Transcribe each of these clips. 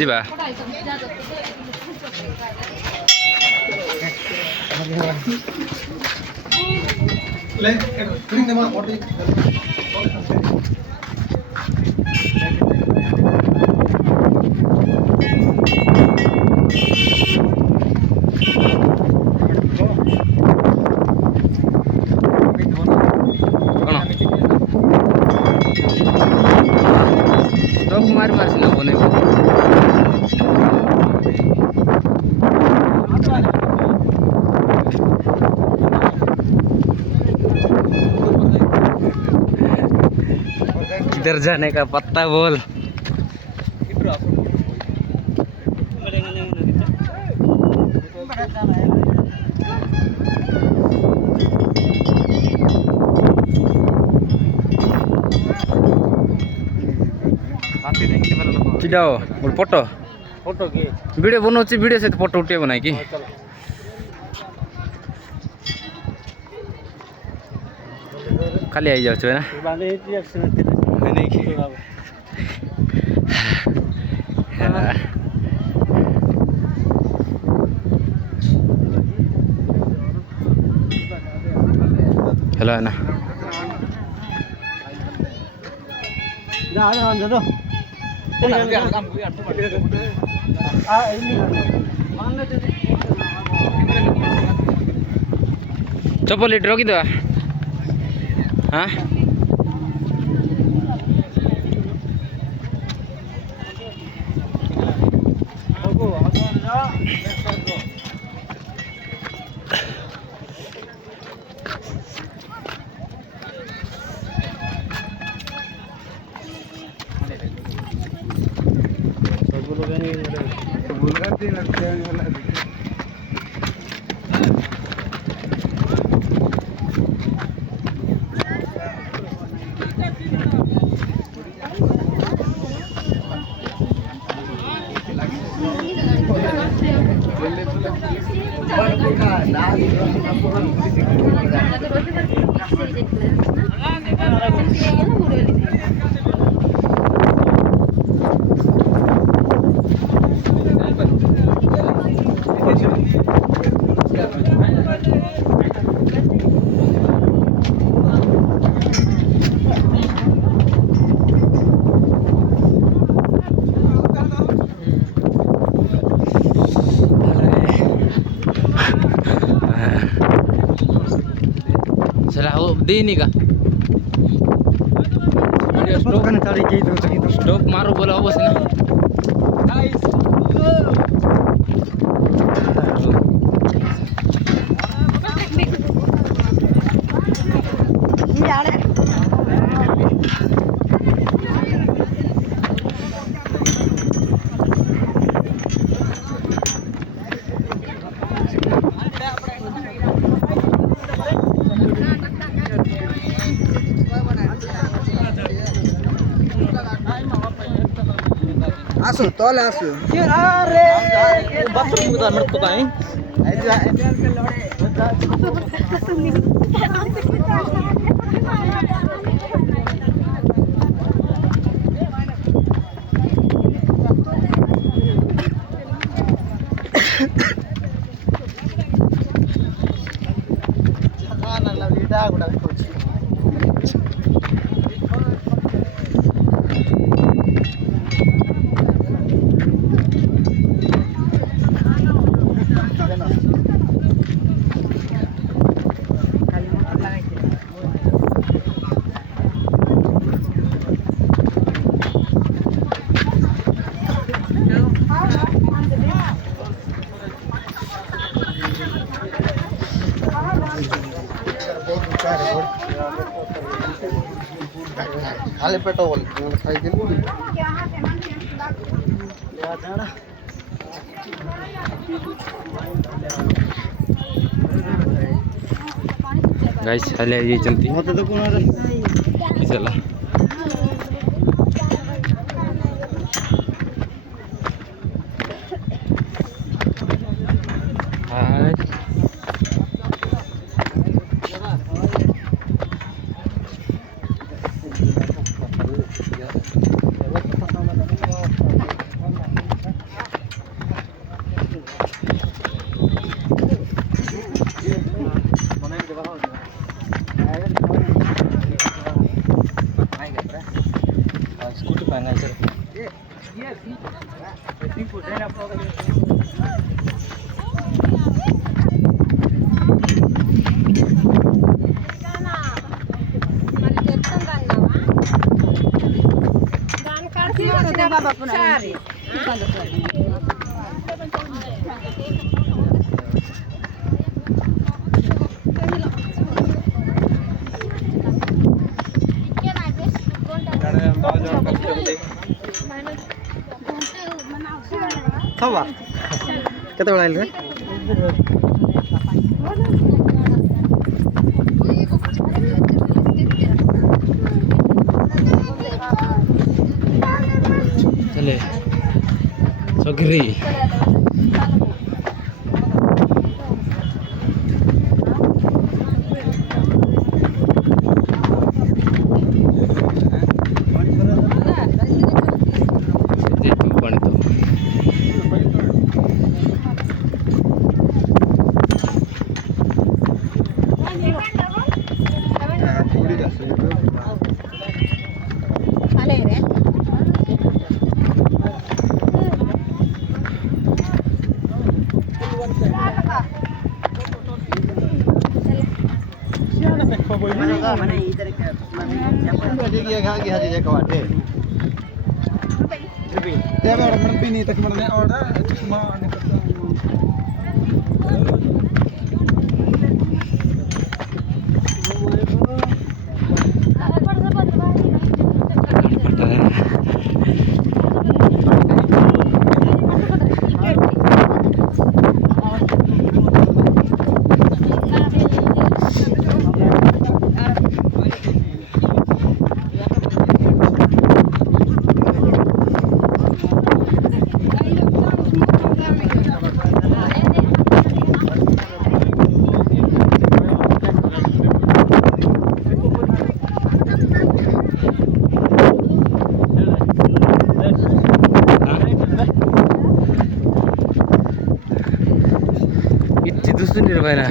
ଯିବା। मारी मारी न बने इधर जाने का पत्ता बोल। फोटो फोटो की वीडियो बनाऊँ वीडियो सहित फोटो उठे बनाए कि खाली आई जाऊ है हेलो है ना चप्पल लीटर होगी तो हाँ देनी का स्टॉप मारो बोला बस ना आसु तले आसु अरे बाथरूम को मत तो काई खाली पेट बोल खाई गाइस चले ये चलती मत तो कौन चला थवा केतेବେଳେ ଆଇଲେ चले सगरी पानी तो mana इधर dia baru menepi nih, tak kemana order, itu semua aneh दुसरी निर्भय ना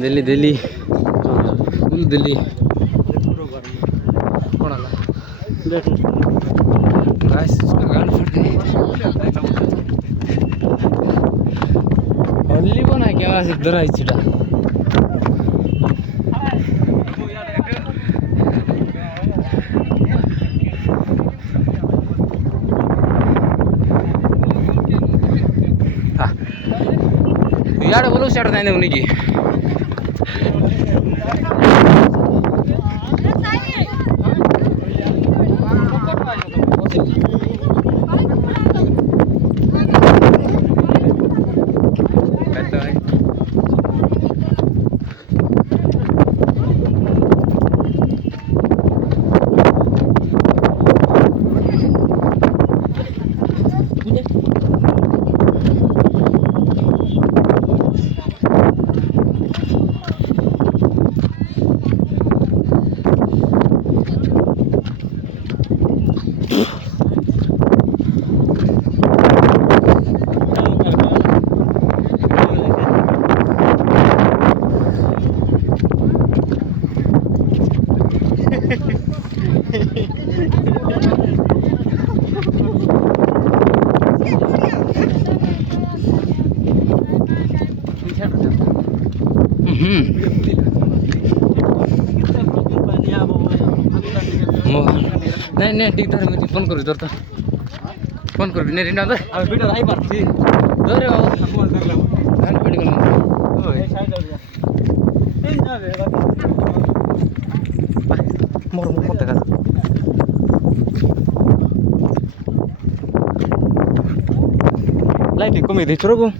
दिल्ली दिल्ली फुल दिल्ली गाइस इसका गाड़ी फट गई ओनली बना क्या इधर आई चिड़ा यार बोलो स्टार्ट नहीं होने की नहीं नहीं ठीक है मुझे फोन करो इधर फोन कर नहीं रिंडा अब वीडियो आई बात थी दो रे बाबू गान पड़ गया ओए मोर मोर मत का लाइट कमी दे छोरो